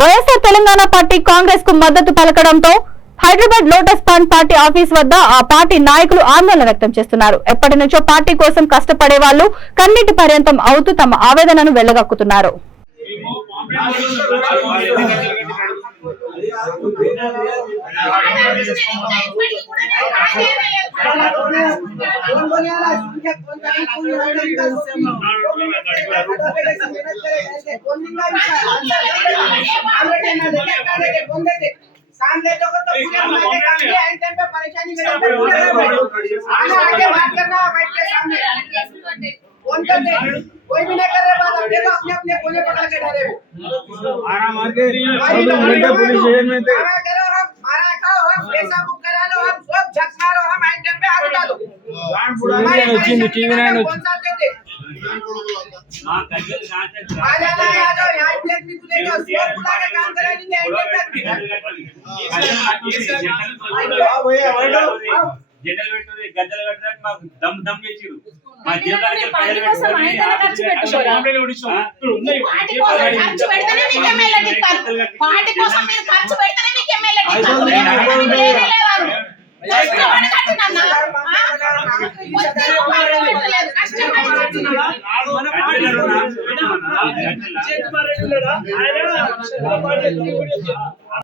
YSR Telangana party Congress కు మద్దతు పలకడంతో Hyderabad Lotus Pond party office వద్ద ఆ పార్టీ నాయకులు ఆందోళన వ్యక్తం చేస్తున్నారు. ఎప్పటి నుంచో పార్టీ కోసం కష్టపడే వాళ్ళు కన్నీటి పర్యంతం అవుతూ తమ ఆవేదనను వెళ్లగక్కుతున్నారు. सामने तो पूरे हमारे काम के एंड टाइम पे परेशानी में आगे बात करना बैठ के सामने फोन कर दे कोई भी नहीं कर रहे बात अब देखो अपने अपने कोने पकड़ के डरे हो आराम मार के पुलिस स्टेशन में थे करो हम मारा खाओ हम पैसा बुक करा लो हम सब झक मारो हम एंड टाइम पे हाथ उठा दो हमारी వచ్చింది టీవీ 9 कौन सा देते हां गजल आ जाना आ जाओ यहां प्लेट भी खुलेगा सब बुला के काम करा देंगे एंड टाइम पे हां भैया बैठो జెండలు పెట్టుది గద్దలు పెట్టడానికి మాకు దమ్ దమ్ చేసిరు మా జీవితానికి పార్టీ కోసం ఆయన ఖర్చు పెట్టుకోరా పార్టీ కోసం ఖర్చు పెడితేనే మీకు ఎమ్మెల్యే ఇస్తారు పార్టీ కోసం మీరు ఖర్చు పెడితేనే మీకు ఎమ్మెల్యే ఇస్తారు కష్టపడి కట్టునన్నా కష్టపడి కట్టునన్నా మన పార్టీ